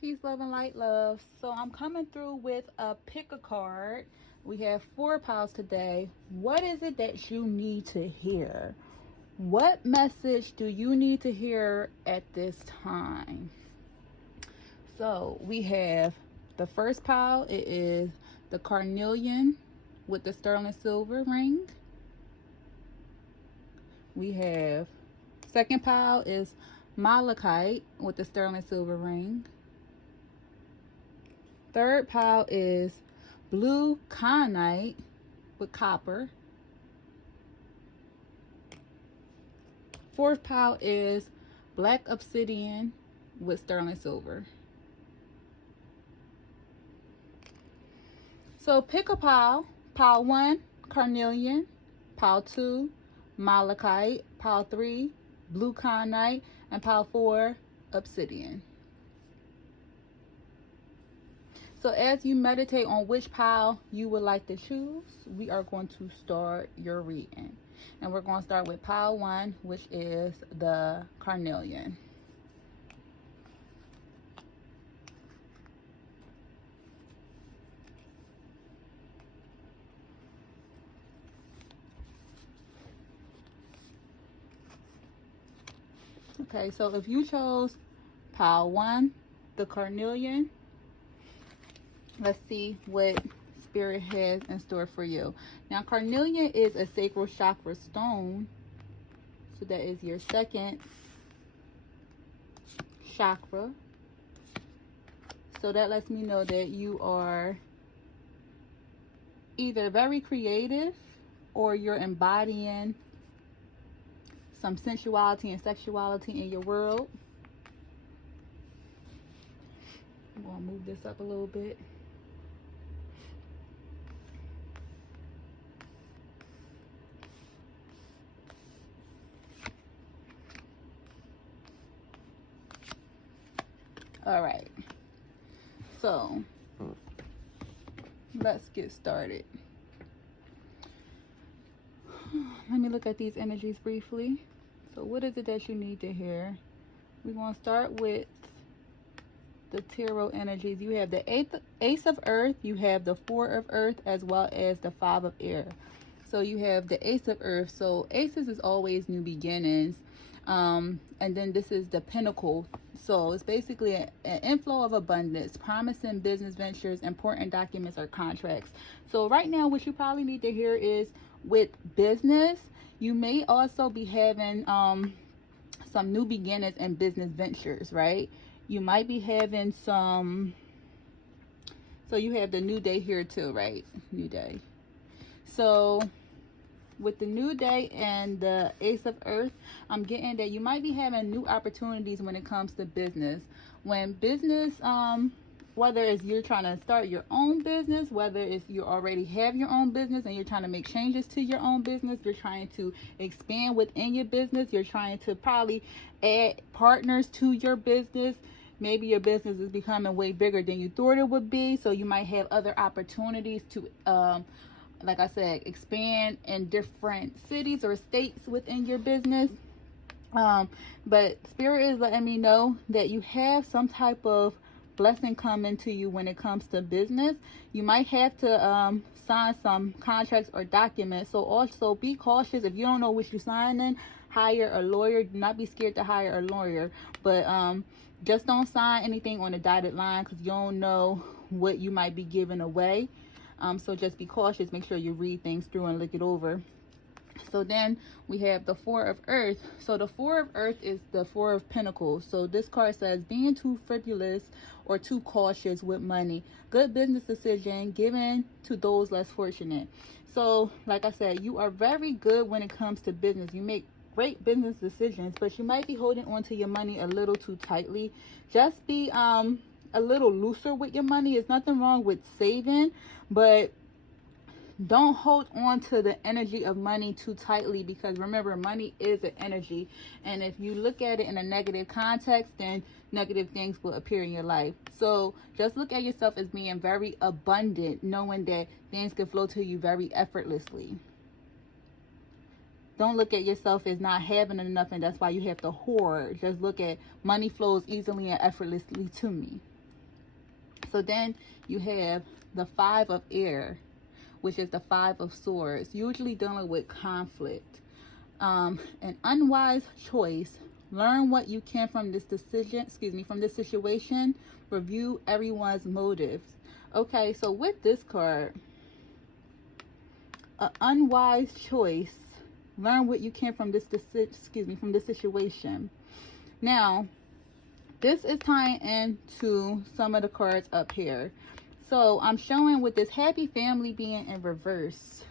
Peace, love, and light, love. So I'm coming through with a pick a card. We have 4 piles today. What is it that you need to hear? What message do you need to hear at this time? So we have the first pile. It is the Carnelian with the sterling silver ring. We have second pile is Malachite with the sterling silver ring. Third pile is blue Kyanite with copper. Fourth pile is black Obsidian with sterling silver. So pick a pile. Pile 1, Carnelian. Pile 2, Malachite. Pile 3, blue Kyanite. And pile 4, Obsidian. So as you meditate on which pile you would like to choose, we are going to start your reading. And we're going to start with pile 1, which is the Carnelian. Okay, so if you chose pile 1, the Carnelian, let's see what Spirit has in store for you. Now, Carnelian is a sacral chakra stone. So that is your second chakra. So that lets me know that you are either very creative or you're embodying some sensuality and sexuality in your world. I'm going to move this up a little bit. All right, so let's get started. Let me look at these energies briefly. So what is it that you need to hear? We're going to start with the tarot energies. You have the Ace of Earth, you have the 4 of Earth, as well as the 5 of Air. So you have the Ace of Earth. So aces is always new beginnings. And then this is the Pentacle. So it's basically an inflow of abundance, promising business ventures, important documents, or contracts. So right now, what you probably need to hear is with business, you may also be having some new beginnings in business ventures, right? You might be having some, so you have the new day here too, right? New day. So with the new day and the Ace of Earth, I'm getting that you might be having new opportunities when it comes to business. When business, whether it's you're trying to start your own business, whether it's you already have your own business and you're trying to make changes to your own business, you're trying to expand within your business, you're trying to probably add partners to your business. Maybe your business is becoming way bigger than you thought it would be, so you might have other opportunities to like I said, expand in different cities or states within your business. But Spirit is letting me know that you have some type of blessing coming to you when it comes to business. You might have to sign some contracts or documents. So also be cautious. If you don't know what you're signing, hire a lawyer. Do not be scared to hire a lawyer. But just don't sign anything on a dotted line because you don't know what you might be giving away. So just be cautious. Make sure you read things through and look it over. So then we have the 4 of Earth. So the 4 of Earth is the 4 of Pentacles. So this card says being too frivolous or too cautious with money. Good business decision given to those less fortunate. So like I said, you are very good when it comes to business. You make great business decisions, but you might be holding on to your money a little too tightly. Just be a little looser with your money. There's nothing wrong with saving, but don't hold on to the energy of money too tightly, because remember, money is an energy, and if you look at it in a negative context, then negative things will appear in your life. So just look at yourself as being very abundant, knowing that things can flow to you very effortlessly. Don't look at yourself as not having enough and that's why you have to hoard. Just look at money flows easily and effortlessly to me. So then you have the 5 of air, which is the 5 of swords, usually dealing with conflict. An unwise choice. Learn what you can from this decision, from this situation. Review everyone's motives. Okay, so with this card, an unwise choice. Learn what you can from this from this situation. Now, this is tying into some of the cards up here. So I'm showing with this happy family being in reverse.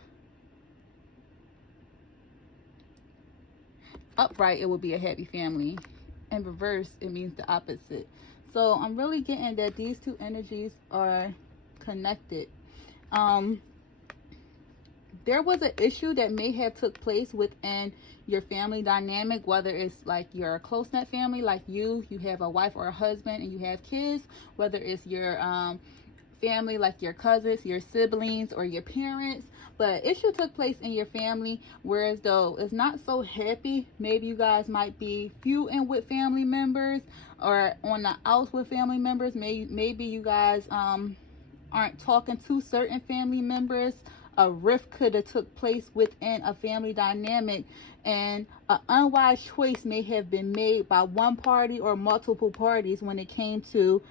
Upright, it will be a happy family. In reverse, it means the opposite. So I'm really getting that these two energies are connected. There was an issue that may have took place within your family dynamic, whether it's like your close-knit family, like you have a wife or a husband and you have kids, whether it's your family like your cousins, your siblings, or your parents. But issue took place in your family, whereas though it's not so happy. Maybe you guys might be feuding with family members or on the outs with family members. Maybe you guys aren't talking to certain family members. A rift could have took place within a family dynamic, and an unwise choice may have been made by one party or multiple parties when it came to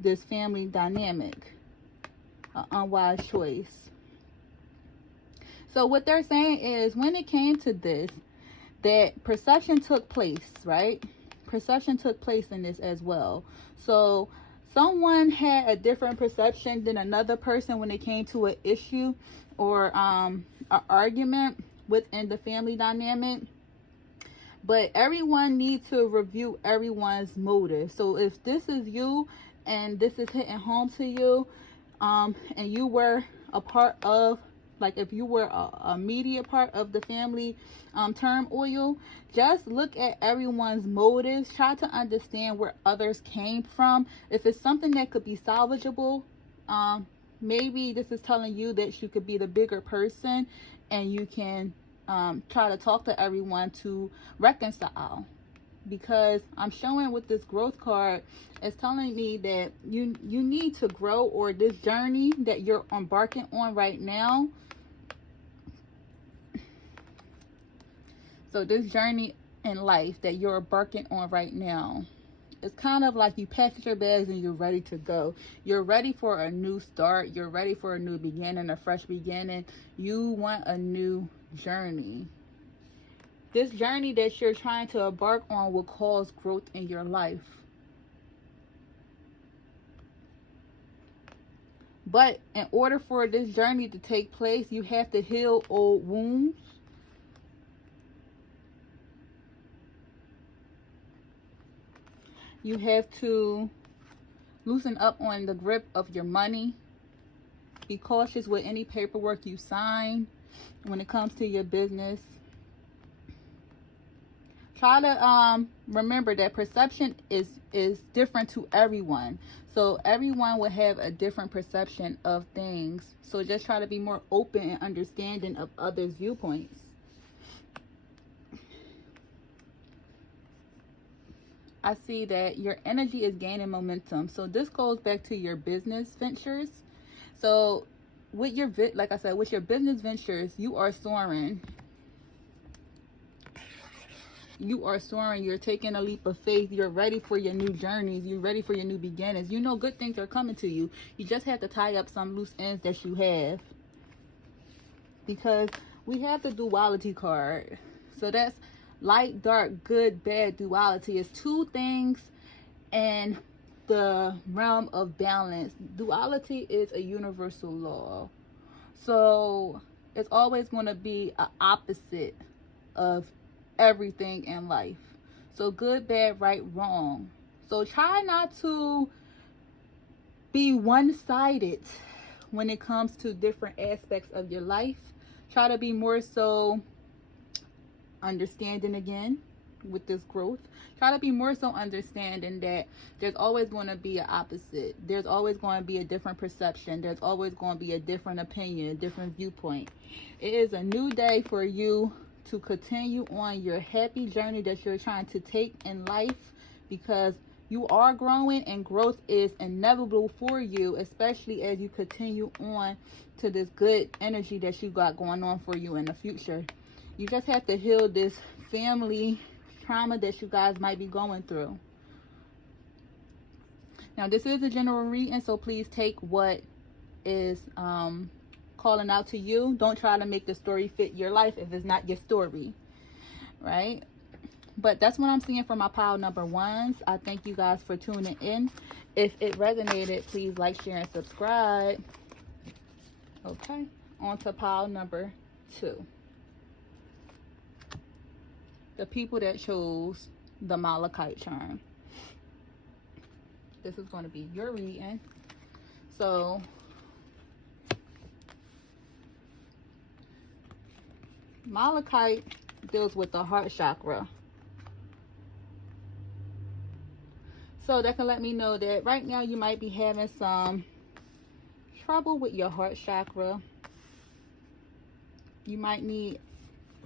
this family dynamic. An unwise choice. So what they're saying is, when it came to this, that perception took place, right? Perception took place in this as well. So someone had a different perception than another person when it came to an issue or an argument within the family dynamic. But everyone needs to review everyone's motive. So if this is you and this is hitting home to you, and you were a part of, like if you were a immediate part of the family turmoil, just look at everyone's motives. Try to understand where others came from. If it's something that could be salvageable, maybe this is telling you that you could be the bigger person and you can try to talk to everyone to reconcile. Because I'm showing with this growth card, it's telling me that you need to grow, or this journey that you're embarking on right now. So this journey in life that you're embarking on right now, it's kind of like you packed your bags and you're ready to go. You're ready for a new start. You're ready for a new beginning, a fresh beginning. You want a new journey. This journey that you're trying to embark on will cause growth in your life. But in order for this journey to take place, you have to heal old wounds. You have to loosen up on the grip of your money. Be cautious with any paperwork you sign when it comes to your business. Try to remember that perception is different to everyone. So everyone will have a different perception of things. So just try to be more open and understanding of others' viewpoints. I see that your energy is gaining momentum. So this goes back to your business ventures. So with your, like I said, with your business ventures, you are soaring. You are soaring. You're taking a leap of faith. You're ready for your new journeys. You're ready for your new beginnings. You know good things are coming to you. You just have to tie up some loose ends that you have. Because we have the duality card. So that's light, dark, good, bad duality. Is two things in the realm of balance. Duality is a universal law. So it's always going to be an opposite of everything in life. So good, bad, right, wrong. So try not to be one-sided when it comes to different aspects of your life. Try to be more so understanding again with this growth. Try to be more so understanding that there's always going to be an opposite. There's always going to be a different perception. There's always going to be a different opinion, a different viewpoint. It is a new day for you to continue on your happy journey that you're trying to take in life, because You are growing, and growth is inevitable for you, especially as you continue on to this good energy that you got going on for you in the future. You just have to heal this family trauma that you guys might be going through. Now, this is a general reading, so please take what is calling out to you. Don't try to make the story fit your life if it's not your story, right? But that's what I'm seeing for my pile number ones. I thank you guys for tuning in. If it resonated, please like, share, and subscribe. Okay, on to pile number 2. The people that chose the Malachite charm. This is going to be your reading. So, Malachite deals with the heart chakra. So that can let me know that right now you might be having some trouble with your heart chakra. You might need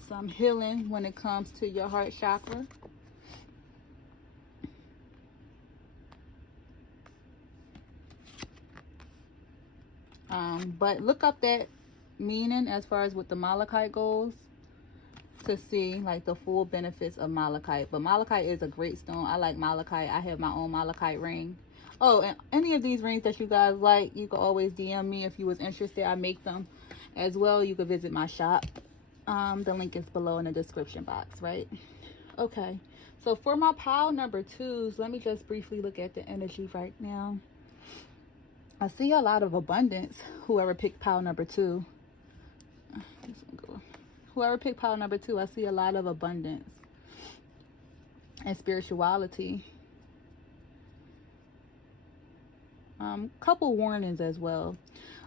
some healing when it comes to your heart chakra. But look up that meaning as far as what the Malachite goes to see like the full benefits of Malachite. But Malachite is a great stone. I like Malachite. I have my own Malachite ring. Oh, and any of these rings that you guys like, you can always DM me if you was interested. I make them as well. You can visit my shop. The link is below in the description box, right? Okay, so for my pile number 2s, let me just briefly look at the energy right now. I see a lot of abundance. Whoever picked pile number 2. Whoever picked pile number 2, I see a lot of abundance and spirituality. Couple warnings as well.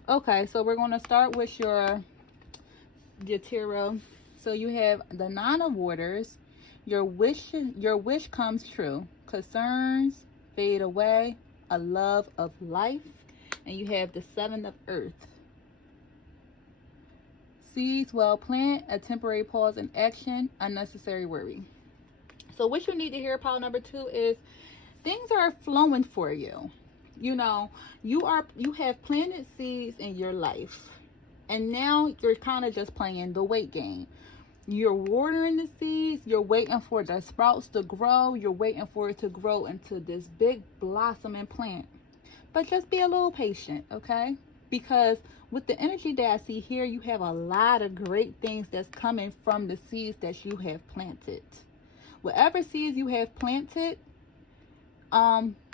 Okay, so we're going to start with your tarot. So you have the 9 of Waters. Your wish comes true. Concerns fade away. A love of life. And you have the 7 of Earth. Seeds well planted, a temporary pause in action, unnecessary worry. So what you need to hear, pile number 2, is things are flowing for you. You know, you have planted seeds in your life, and now you're kind of just playing the wait game. You're watering the seeds, you're waiting for the sprouts to grow, you're waiting for it to grow into this big blossoming plant. But just be a little patient, okay? Because with the energy that I see here, you have a lot of great things that's coming from the seeds that you have planted. Whatever seeds you have planted,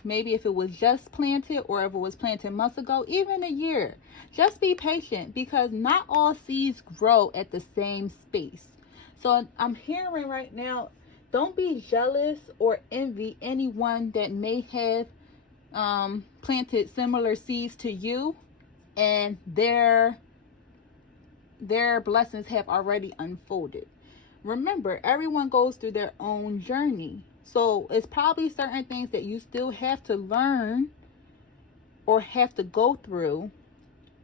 maybe if it was just planted or if it was planted months ago, even a year, just be patient, because not all seeds grow at the same space. So I'm hearing right now, don't be jealous or envy anyone that may have planted similar seeds to you, and their blessings have already unfolded. Remember, everyone goes through their own journey. So it's probably certain things that you still have to learn or have to go through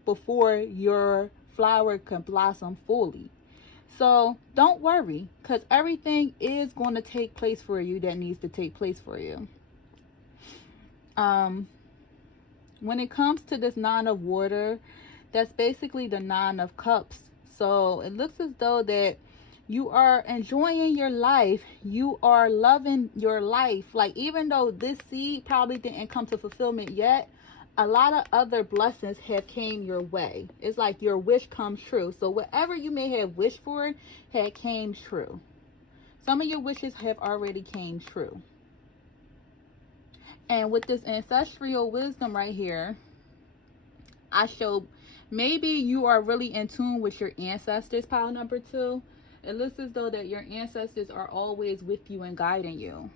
before your flower can blossom fully. So don't worry, because everything is going to take place for you that needs to take place for you. When it comes to this 9 of Water, that's basically the 9 of Cups. So it looks as though that you are enjoying your life. You are loving your life. Like, even though this seed probably didn't come to fulfillment yet, a lot of other blessings have came your way. It's like your wish comes true. So whatever you may have wished for had came true. Some of your wishes have already came true. And with this ancestral wisdom right here, I show maybe you are really in tune with your ancestors, pile number 2. It looks as though that your ancestors are always with you and guiding you.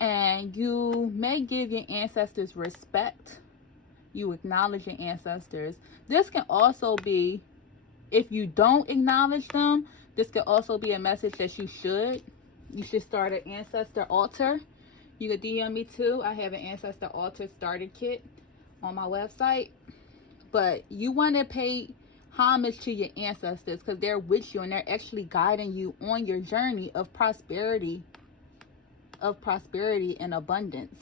And you may give your ancestors respect. You acknowledge your ancestors. This can also be, if you don't acknowledge them, this could also be a message that you should. You should start an ancestor altar. You can DM me too. I have an ancestor altar starter kit on my website. But you want to pay homage to your ancestors, because they're with you and they're actually guiding you on your journey of prosperity. of prosperity and abundance.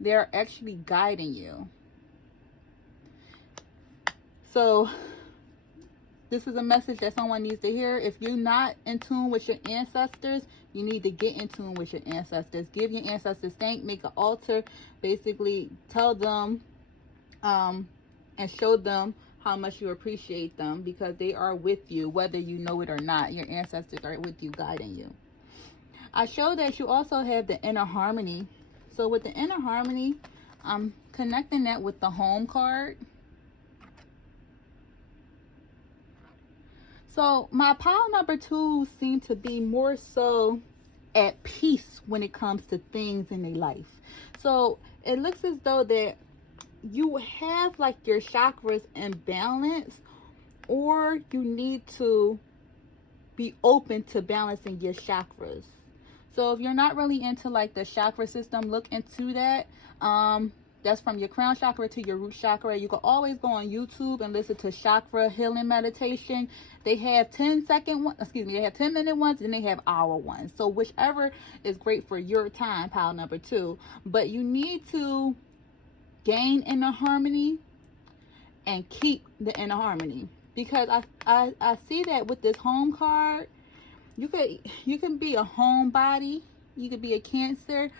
They're actually guiding you. So this is a message that someone needs to hear. If you're not in tune with your ancestors, you need to get in tune with your ancestors. Give your ancestors thanks, make an altar, basically tell them and show them how much you appreciate them, because they are with you whether you know it or not. Your ancestors are with you, guiding you. I show that you also have the inner harmony. So with the inner harmony, I'm connecting that with the home card. So my pile number 2 seem to be more so at peace when it comes to things in their life. So it looks as though that you have like your chakras in balance, or you need to be open to balancing your chakras. So if you're not really into like the chakra system, look into that. That's from your crown chakra to your root chakra. You can always go on YouTube and listen to chakra healing meditation. They have 10-minute ones, and they have hour ones. So whichever is great for your time, pile number 2. But you need to gain inner harmony and keep the inner harmony, because I see that with this home card, you can be a homebody, you could be a Cancer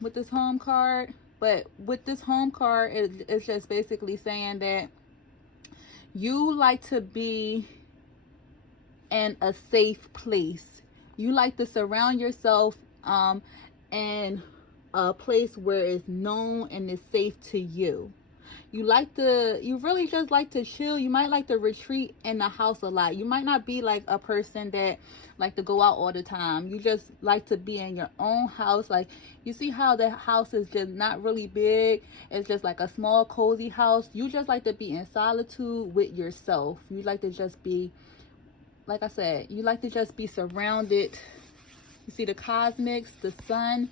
with this home card. But with this home card, it's just basically saying that you like to be in a safe place. You like to surround yourself in a place where it's known and is safe to you. You really just like to chill. You might like to retreat in the house a lot. You might not be like a person that like to go out all the time. You just like to be in your own house. Like, you see how the house is just not really big. It's just like a small cozy house. You just like to be in solitude with yourself. You like to just be, like I said, you like to just be surrounded. You see the cosmics, the sun,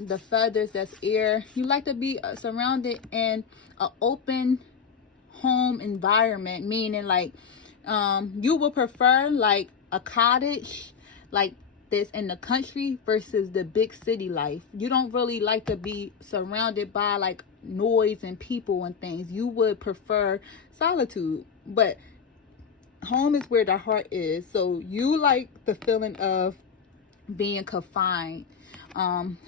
the feathers, that's air. You like to be surrounded in an open home environment, meaning like you will prefer like a cottage like this in the country versus the big city life. You don't really like to be surrounded by like noise and people and things. You would prefer solitude, but home is where the heart is. So you like the feeling of being confined.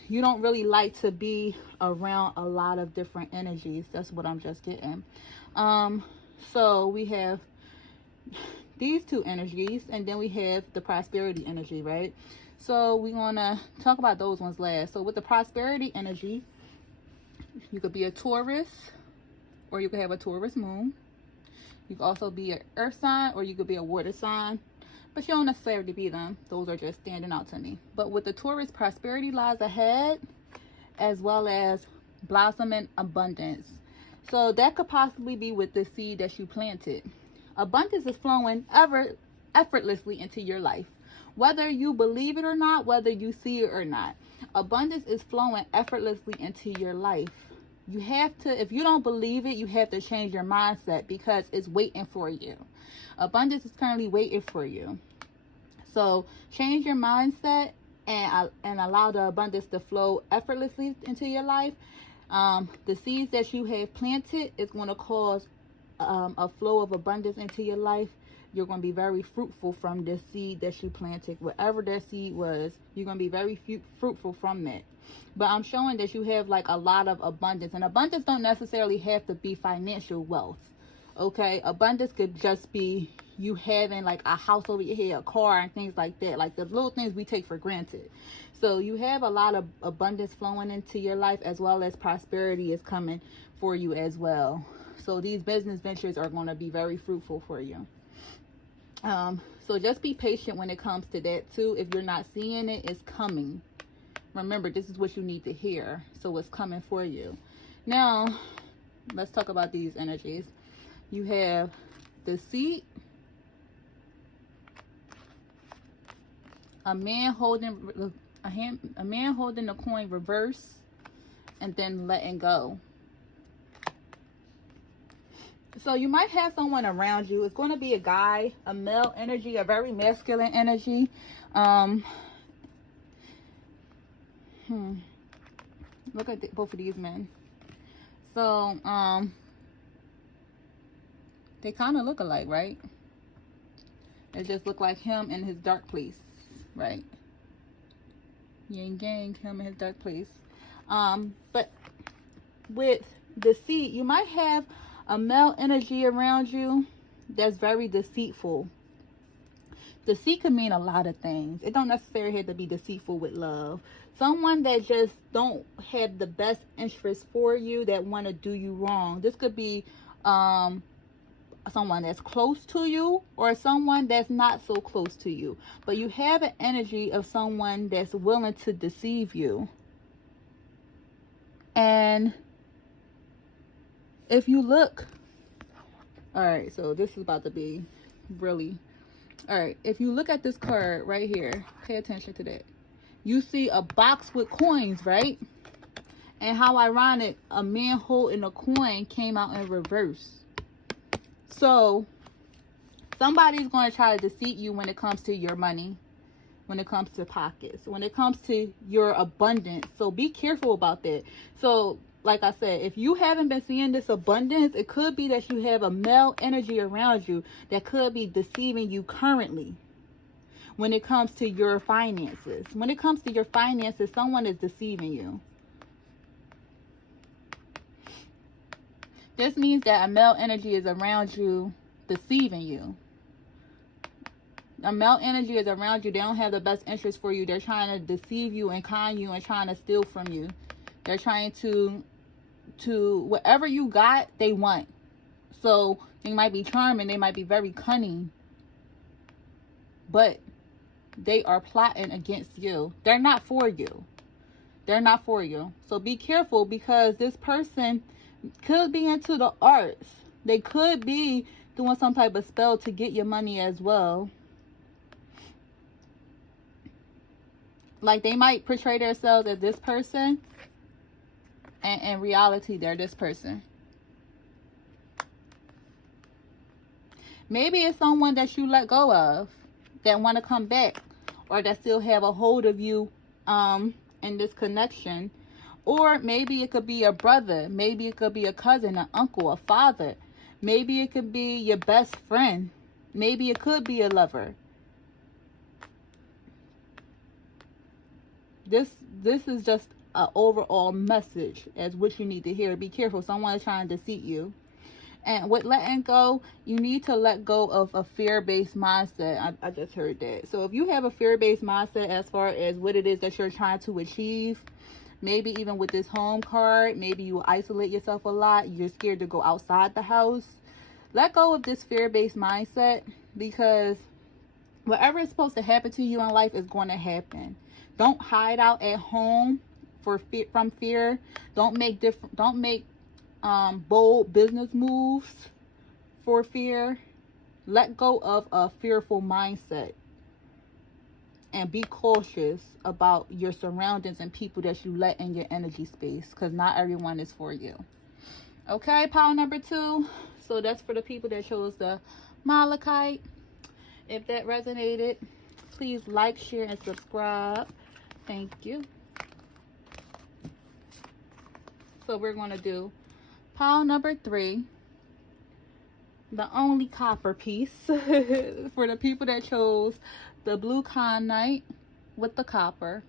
You don't really like to be around a lot of different energies. That's what I'm just getting. So we have these 2 energies, and then we have the prosperity energy, right? So we're gonna talk about those ones last. So with the prosperity energy, you could be a Taurus, or you could have a Taurus moon. You could also be an earth sign, or you could be a water sign. But you don't necessarily be them. Those are just standing out to me. But with the Taurus, prosperity lies ahead, as well as blossoming abundance. So that could possibly be with the seed that you planted. Abundance is flowing effortlessly into your life. Whether you believe it or not, whether you see it or not, abundance is flowing effortlessly into your life. You have to, if you don't believe it, you have to change your mindset, because it's waiting for you. Abundance is currently waiting for you. So change your mindset and allow the abundance to flow effortlessly into your life. The seeds that you have planted is going to cause a flow of abundance into your life. You're going to be very fruitful from the seed that you planted. Whatever that seed was, you're going to be very fruitful from that. But I'm showing that you have like a lot of abundance. And abundance don't necessarily have to be financial wealth. Okay, abundance could just be you having like a house over your head, a car, and things like that. Like the little things we take for granted. So you have a lot of abundance flowing into your life, as well as prosperity is coming for you as well. So these business ventures are going to be very fruitful for you. So just be patient when it comes to that too. If you're not seeing it, it's coming. Remember, this is what you need to hear. So it's coming for you. Now, let's talk about these energies. You have deceit, a man holding the coin reverse, and then letting go. So you might have someone around you. It's going to be a guy, a male energy, a very masculine energy. Look at both of these men. So, they kind of look alike, right? It just look like him in his dark place, right? Yin Yang, him in his dark place. But with deceit, you might have a male energy around you that's very deceitful. Deceit can mean a lot of things. It don't necessarily have to be deceitful with love. Someone that just don't have the best interest for you, that want to do you wrong. This could be someone that's close to you or someone that's not so close to you. But you have an energy of someone that's willing to deceive you. And if you look, all right, so this is about to be really, all right, if you look at this card right here, pay attention to that. You see a box with coins, right? And how ironic, a man holding a coin came out in reverse. So somebody's going to try to deceive you when it comes to your money, when it comes to pockets, when it comes to your abundance. So be careful about that. So like I said, if you haven't been seeing this abundance, it could be that you have a male energy around you that could be deceiving you currently when it comes to your finances. When it comes to your finances, someone is deceiving you. This means that a male energy is around you deceiving you. A male energy is around you. They don't have the best interest for you. They're trying to deceive you and con you and trying to steal from you. They're trying to whatever you got, they want. So they might be charming. They might be very cunning. But they are plotting against you. They're not for you. They're not for you. So be careful, because this person could be into the arts. They could be doing some type of spell to get your money as well. Like they might portray themselves as this person, and in reality they're this person. Maybe it's someone that you let go of that want to come back, or that still have a hold of you in this connection. Or maybe it could be a brother. Maybe it could be a cousin, an uncle, a father. Maybe it could be your best friend. Maybe it could be a lover. This is just an overall message as what you need to hear. Be careful. Someone is trying to deceive you. And with letting go, you need to let go of a fear-based mindset. I just heard that. So if you have a fear-based mindset as far as what it is that you're trying to achieve, maybe even with this home card, maybe you isolate yourself a lot. You're scared to go outside the house. Let go of this fear-based mindset, because whatever is supposed to happen to you in life is going to happen. Don't hide out at home from fear. Don't make bold business moves for fear. Let go of a fearful mindset. And be cautious about your surroundings and people that you let in your energy space, because not everyone is for you. Okay, pile number 2. So that's for the people that chose the Malachite. If that resonated, please like, share, and subscribe. Thank you. So we're going to do pile number 3. The only copper piece for the people that chose the blue Kyanite with the copper.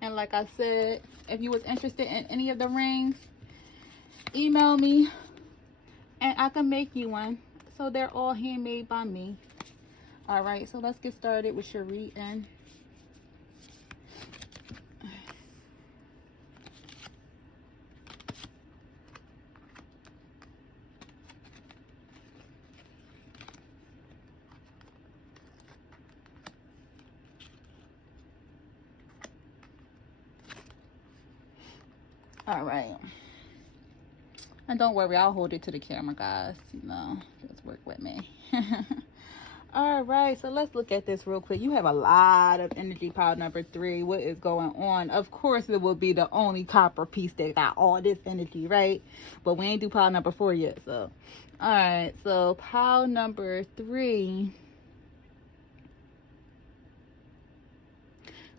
And like I said, if you was interested in any of the rings, email me and I can make you one. So they're all handmade by me. All right, so let's get started with your reading. All right, and don't worry, I'll hold it to the camera, guys. Just work with me. All right, so let's look at this real quick. You have a lot of energy, pile number 3. What is going on? Of course, it will be the only copper piece that got all this energy, right? But we ain't do pile number 4 yet. So all right, so pile number 3,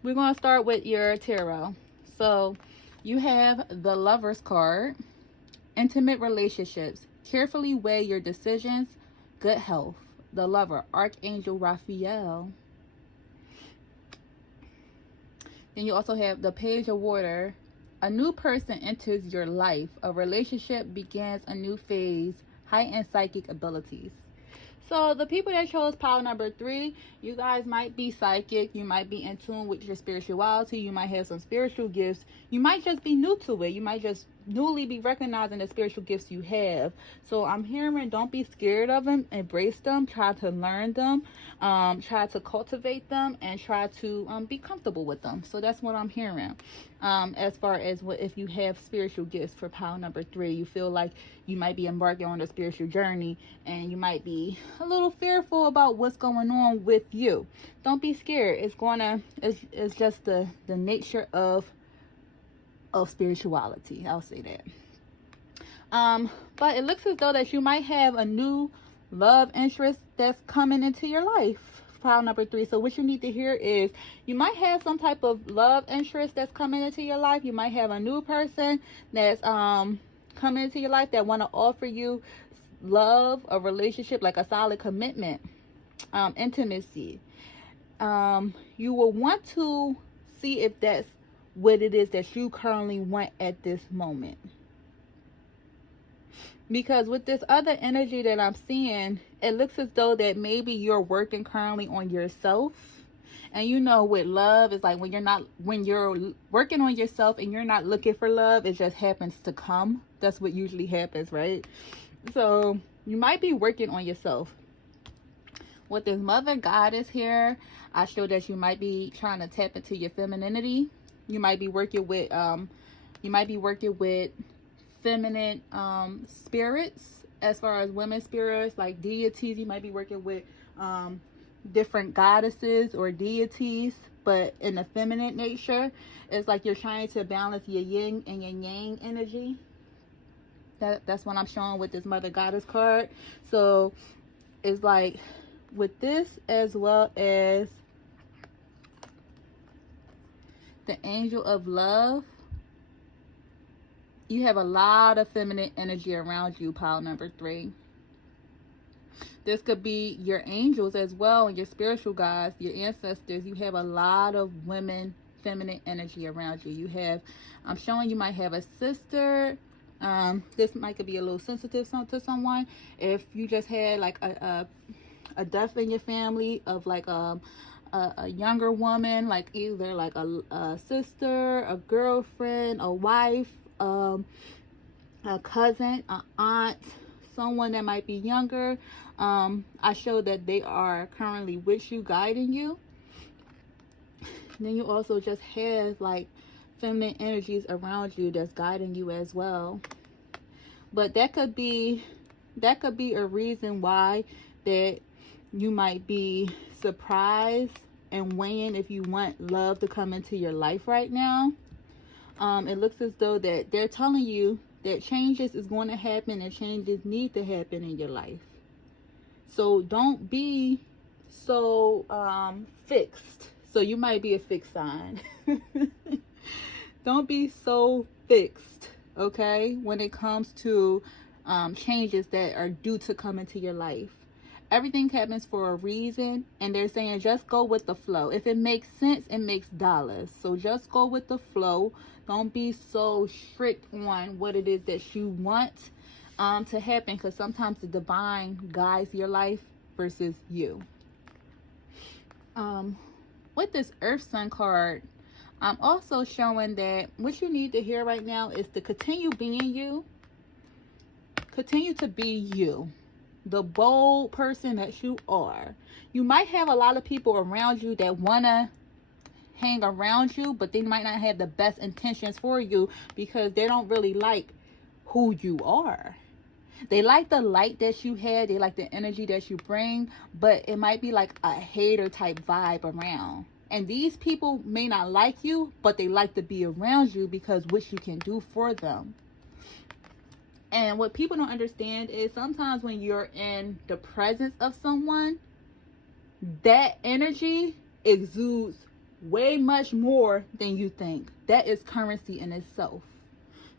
we're going to start with your tarot. So you have the Lover's card. Intimate relationships. Carefully weigh your decisions. Good health. The Lover, Archangel Raphael. Then you also have the Page of Water. A new person enters your life. A relationship begins a new phase. Heightened psychic abilities. So the people that chose pile number 3, you guys might be psychic. You might be in tune with your spirituality. You might have some spiritual gifts. You might just be new to it. You might just newly be recognizing the spiritual gifts you have. So I'm hearing, don't be scared of them. Embrace them. Try to learn them. Try to cultivate them, and try to be comfortable with them. So that's what I'm hearing. As far as what, if you have spiritual gifts for pile number 3, you feel like you might be embarking on a spiritual journey, and you might be a little fearful about what's going on with you. Don't be scared. It's just the nature of spirituality. I'll say that. But it looks as though that you might have a new love interest that's coming into your life. Pile number 3. So what you need to hear is, you might have some type of love interest that's coming into your life. You might have a new person that's coming into your life that want to offer you love, a relationship, like a solid commitment, intimacy. You will want to see if that's what it is that you currently want at this moment. Because with this other energy that I'm seeing, it looks as though that maybe you're working currently on yourself. And you know, with love, it's like when you're working on yourself and you're not looking for love, it just happens to come. That's what usually happens, right? So you might be working on yourself. With this Mother Goddess here, I show that you might be trying to tap into your femininity. You might be working with feminine spirits, as far as women spirits, like deities. You might be working with different goddesses or deities, but in the feminine nature. It's like you're trying to balance your yin and your yang energy. That's what I'm showing with this Mother Goddess card. So it's like with this, as well as the Angel of Love, you have a lot of feminine energy around you, pile number 3. This could be your angels as well, and your spiritual guides, your ancestors. You have a lot of women, feminine energy around you. I'm showing you might have a sister. This might could be a little sensitive to someone. If you just had like a death in your family of like a younger woman, like either like a sister, a girlfriend, a wife, a cousin, an aunt, someone that might be younger. I show that they are currently with you, guiding you. And then you also just have like feminine energies around you that's guiding you as well. But that could be a reason why that you might be surprised and weighing if you want love to come into your life right now. It looks as though that they're telling you that changes is going to happen, and changes need to happen in your life. So don't be so fixed. So you might be a fixed sign. Don't be so fixed, okay, when it comes to changes that are due to come into your life. Everything happens for a reason, and they're saying just go with the flow. If it makes sense, it makes dollars. So just go with the flow. Don't be so strict on what it is that you want to happen, because sometimes the divine guides your life versus you. With this Earth Sun card, I'm also showing that what you need to hear right now is to continue being you. Continue to be you, the bold person that you are. You might have a lot of people around you that want to hang around you, but they might not have the best intentions for you, because they don't really like who you are. They like the light that you have, they like the energy that you bring, but it might be like a hater type vibe around. And these people may not like you, but they like to be around you because what you can do for them. And what people don't understand is sometimes when you're in the presence of someone, that energy exudes way much more than you think. that is currency in itself.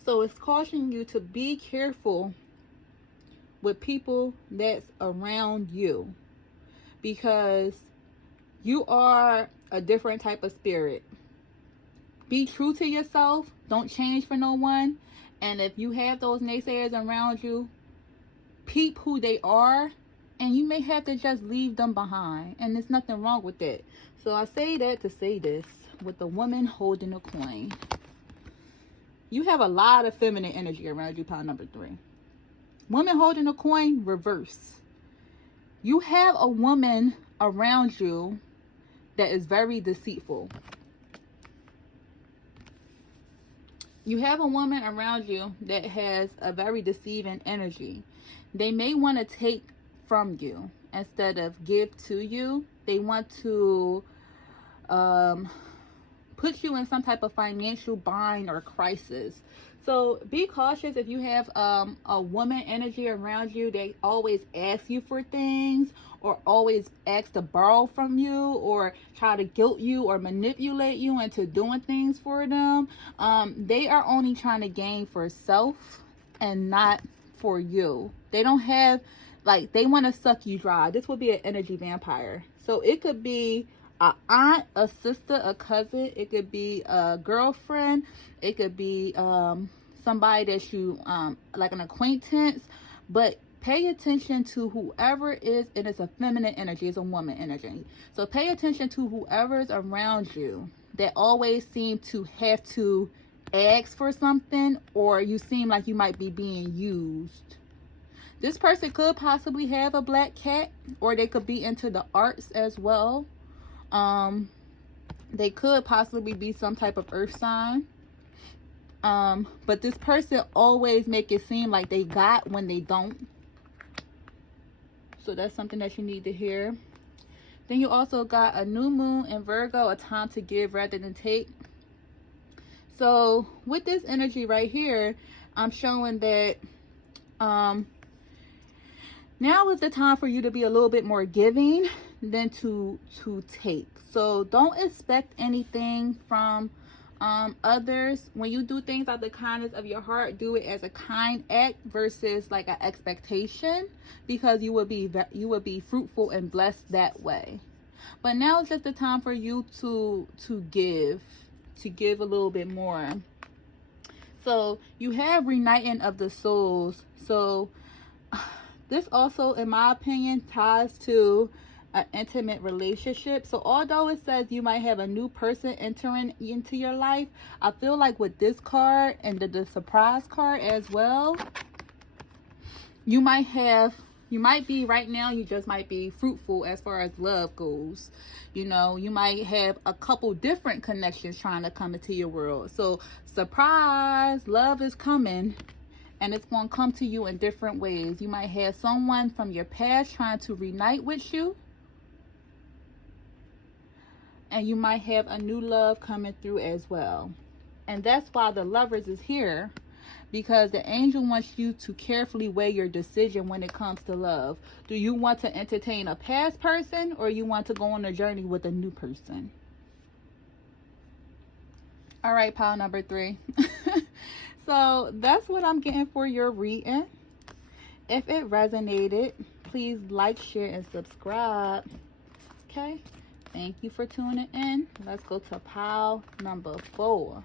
So it's cautioning you to be careful with people that's around you, because you are a different type of spirit. Be true to yourself. Don't change for no one. And if you have those naysayers around you, peep who they are, and you may have to just leave them behind. And there's nothing wrong with that. So I say that to say this, with the woman holding a coin. You have a lot of feminine energy around you, pile number 3. Woman holding a coin, reverse. You have a woman around you that is very deceitful. You have a woman around you that has a very deceiving energy. They may want to take from you instead of give to you. They want to put you in some type of financial bind or crisis. So be cautious if you have a woman energy around you. They always ask you for things, or always ask to borrow from you, or try to guilt you or manipulate you into doing things for them. They are only trying to gain for self and not for you. They don't have, like, they want to suck you dry. This would be an energy vampire. So it could be a aunt, a sister, a cousin. It could be a girlfriend. It could be somebody that you like an acquaintance. But pay attention to whoever is, and it's a feminine energy, it's a woman energy. So pay attention to whoever is around you that always seem to have to ask for something, or you seem like you might be being used. This person could possibly have a black cat, or they could be into the arts as well. They could possibly be some type of earth sign. But this person always make it seem like they got when they don't. So that's something that you need to hear. Then you also got a new moon in Virgo, a time to give rather than take. So with this energy right here, I'm showing that now is the time for you to be a little bit more giving than to take. So don't expect anything from others. When you do things out of the kindness of your heart, do it as a kind act versus like an expectation, because you will be fruitful and blessed that way. But now is just the time for you to give a little bit more. So you have reuniting of the souls. So this also, in my opinion, ties to an intimate relationship. So although it says you might have a new person entering into your life, I feel like with this card and the surprise card as well, you might be right now, you just might be fruitful as far as love goes. You know, you might have a couple different connections trying to come into your world. So surprise, love is coming. And it's going to come to you in different ways. You might have someone from your past trying to reunite with you. And you might have a new love coming through as well. And that's why the Lovers is here. Because the angel wants you to carefully weigh your decision when it comes to love. Do you want to entertain a past person, or you want to go on a journey with a new person? All right, pile number 3. So that's what I'm getting for your reading. If it resonated, please like, share, and subscribe. Okay. Thank you for tuning in. Let's go to pile number 4.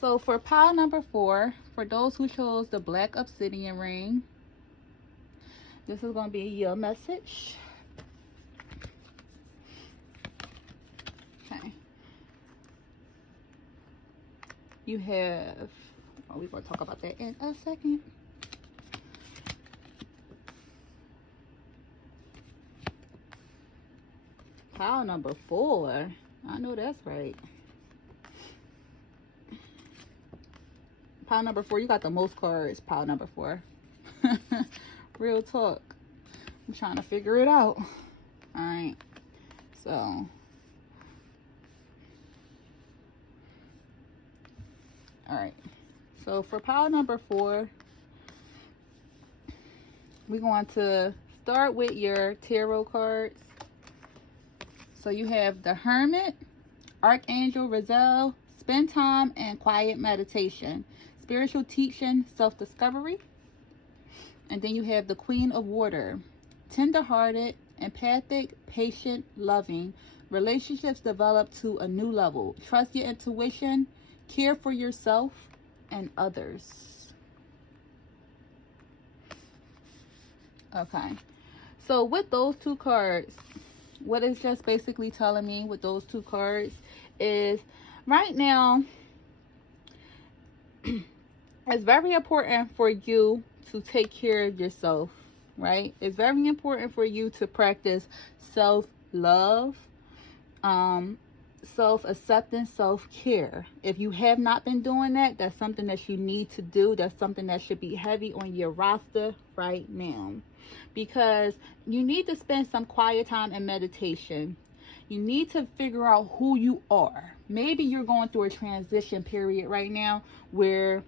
So for pile number 4, for those who chose the black obsidian ring, this is going to be your message. Okay. You have, we're going to talk about that in a second. Pile number 4. I know that's right. Pile number 4, you got the most cards. Pile number 4. Real talk. I'm trying to figure it out. Alright. So. Alright. So for pile number 4, we're going to start with your tarot cards. So you have the Hermit, Archangel Raziel, spend time in quiet meditation. Spiritual teaching, self-discovery. And then you have the Queen of Water, tender-hearted, empathic, patient, loving. Relationships develop to a new level. Trust your intuition, care for yourself and others. Okay, so with those two cards, what it's just basically telling me with those two cards is right now it's very important for you to take care of yourself, right? It's very important for you to practice self-love, self-acceptance, self-care. If you have not been doing that, that's something that you need to do. That's something that should be heavy on your roster right now, because you need to spend some quiet time in meditation. You need to figure out who you are. Maybe you're going through a transition period right now where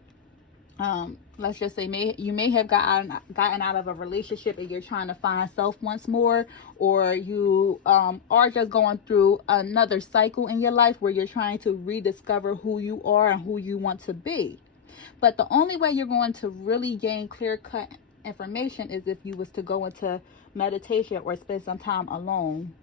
let's just say you may have gotten out of a relationship and you're trying to find self once more, or you are just going through another cycle in your life where you're trying to rediscover who you are and who you want to be. But the only way you're going to really gain clear-cut information is if you was to go into meditation or spend some time alone.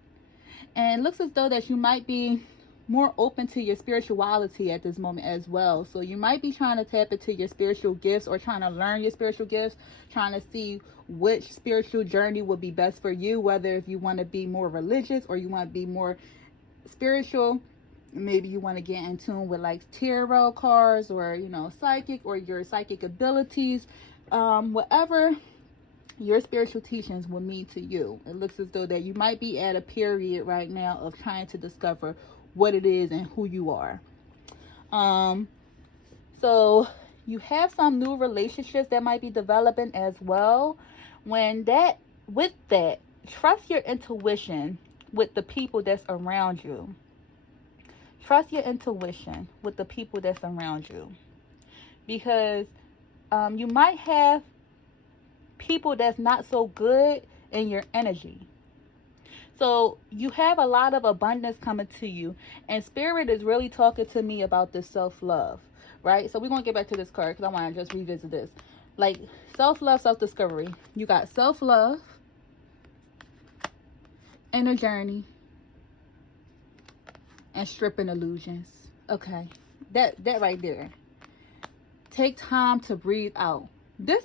And it looks as though that you might be more open to your spirituality at this moment as well. So you might be trying to tap into your spiritual gifts, or trying to learn your spiritual gifts, trying to see which spiritual journey would be best for you, whether if you want to be more religious or you want to be more spiritual. Maybe you want to get in tune with like tarot cards, or psychic, or your psychic abilities, whatever your spiritual teachings will mean to you. It looks as though that you might be at a period right now of trying to discover what it is and who you are. So you have some new relationships that might be developing as well. With that, trust your intuition with the people that's around you. Trust your intuition with the people that's around you, because you might have people that's not so good in your energy. So you have a lot of abundance coming to you, and Spirit is really talking to me about this self-love, right? So we're going to get back to this card because I want to just revisit this. Like self-love, self-discovery. You got self-love, inner journey, and stripping illusions. Okay, that right there. Take time to breathe out. This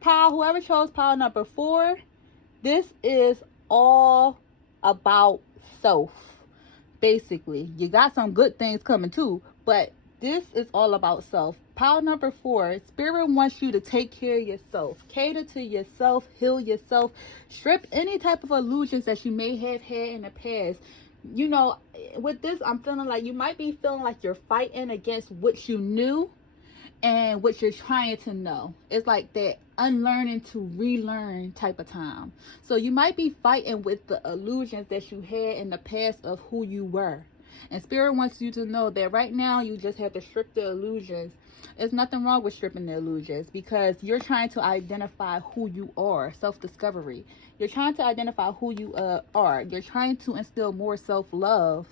pile, whoever chose pile number 4, this is all about self. Basically, you got some good things coming too, but this is all about self. Pile number 4, Spirit wants you to take care of yourself, cater to yourself, heal yourself, strip any type of illusions that you may have had in the past. With this, I'm feeling like you might be feeling like you're fighting against what you knew and what you're trying to know. It's like that unlearning to relearn type of time. So you might be fighting with the illusions that you had in the past of who you were. And Spirit wants you to know that right now you just have to strip the illusions. There's nothing wrong with stripping the illusions, because you're trying to identify who you are. Self-discovery. You're trying to identify who you are. You're trying to instill more self-love.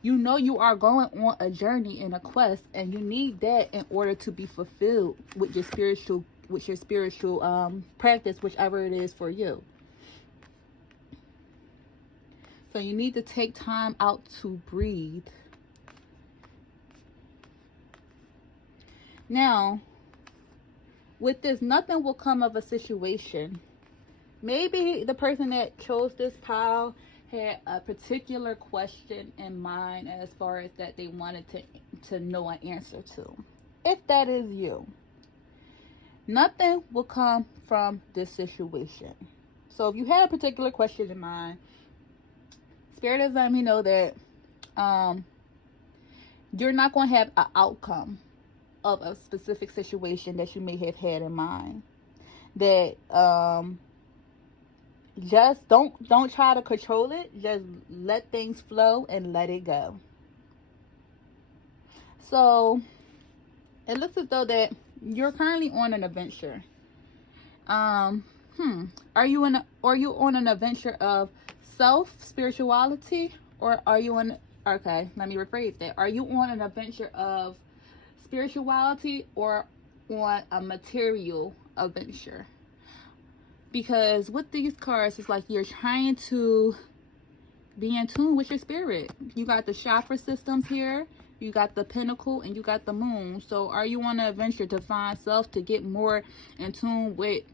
You are going on a journey and a quest, and you need that in order to be fulfilled with your spiritual practice, whichever it is for you. So you need to take time out to breathe. Now, with this, nothing will come of a situation. Maybe the person that chose this pile had a particular question in mind as far as that they wanted to know an answer to. If that is you, nothing will come from this situation. So if you had a particular question in mind, Spirit is letting me know that you're not going to have an outcome of a specific situation that you may have had in mind. That just don't try to control it. Just let things flow and let it go. So it looks as though that you're currently on an adventure. Are you on an adventure of spirituality, or are you on Okay, let me rephrase that. Are you on an adventure of spirituality or on a material adventure? Because with these cards, it's like you're trying to be in tune with your spirit. You got the chakra systems here, you got the pinnacle, and you got the moon. So are you on an adventure to find self, to get more in tune with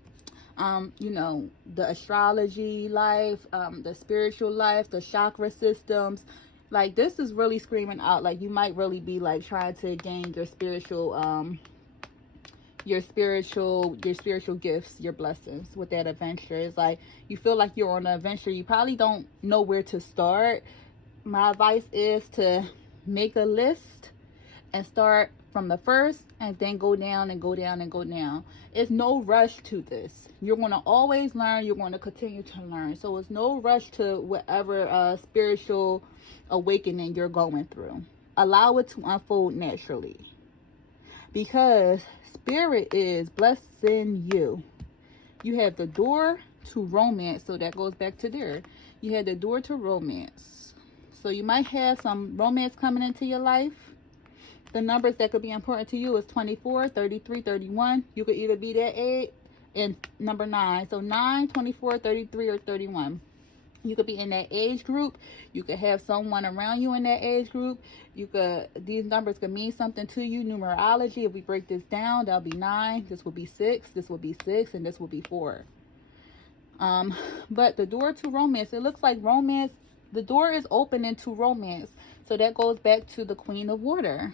you know, the astrology life, the spiritual life, the chakra systems? Like, this is really screaming out like you might really be like trying to gain your spiritual gifts, your blessings with that adventure. It's like you feel like you're on an adventure. You probably don't know where to start. My advice is to make a list and start from the first and then go down and go down and go down. It's no rush to this. You're going to always learn. You're going to continue to learn. So it's no rush to whatever spiritual awakening you're going through. Allow it to unfold naturally, because spirit is blessing you. You have the door to romance, so that goes back to there. You have the door to romance. So you might have some romance coming into your life. The numbers that could be important to you is 24, 33, 31. You could either be that 8 and number 9. So 9, 24, 33, or 31. You could be in that age group. You could have someone around you in that age group. These numbers could mean something to you. Numerology, if we break this down, that'll be 9. This will be 6. This will be 6, and this will be 4. But the door to romance, it looks like romance. The door is open into romance. So that goes back to the Queen of Water.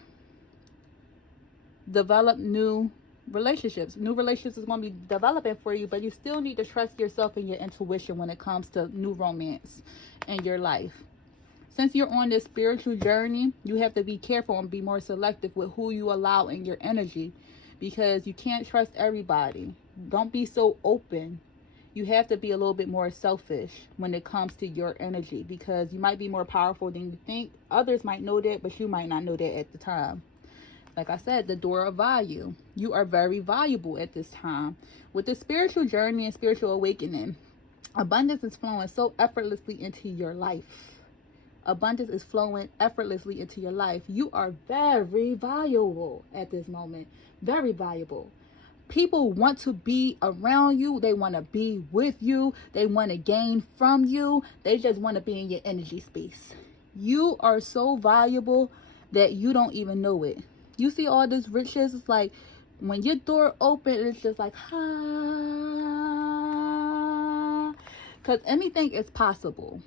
Develop new relationships. New relationships is going to be developing for you, but you still need to trust yourself and your intuition when it comes to new romance in your life. Since you're on this spiritual journey, you have to be careful and be more selective with who you allow in your energy, because you can't trust everybody. Don't be so open. You have to be a little bit more selfish when it comes to your energy, because you might be more powerful than you think. Others might know that, but you might not know that at the time. Like I said, the door of value. You are very valuable at this time. With the spiritual journey and spiritual awakening, abundance is flowing so effortlessly into your life. Abundance is flowing effortlessly into your life. You are very valuable at this moment. Very valuable. People want to be around you. They want to be with you. They want to gain from you. They just want to be in your energy space. You are so valuable that you don't even know it. You see all this riches, it's like when your door open, it's just like, ah. Because anything is possible.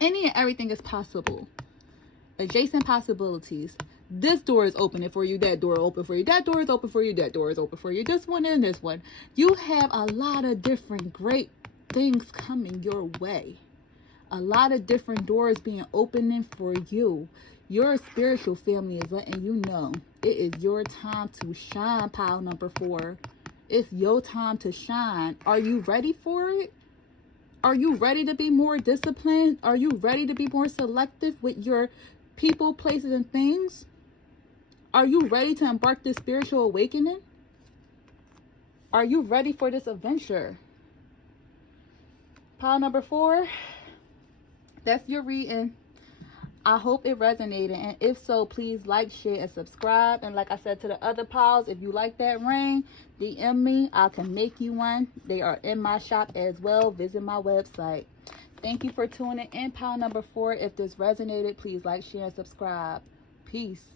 Any and everything is possible. Adjacent possibilities. This door is opening for you. That door open for you. That door is open for you. That door is open for you. This one and this one. You have a lot of different great things coming your way. A lot of different doors being opening for you. Your spiritual family is letting you know it is your time to shine, pile number 4. It's your time to shine. Are you ready for it? Are you ready to be more disciplined? Are you ready to be more selective with your people, places, and things? Are you ready to embark this spiritual awakening? Are you ready for this adventure? Pile number 4, that's your reading. I hope it resonated, and if so, please like, share, and subscribe. And like I said to the other piles, if you like that ring, DM me. I can make you one. They are in my shop as well. Visit my website. Thank you for tuning in, pile number 4. If this resonated, please like, share, and subscribe. Peace.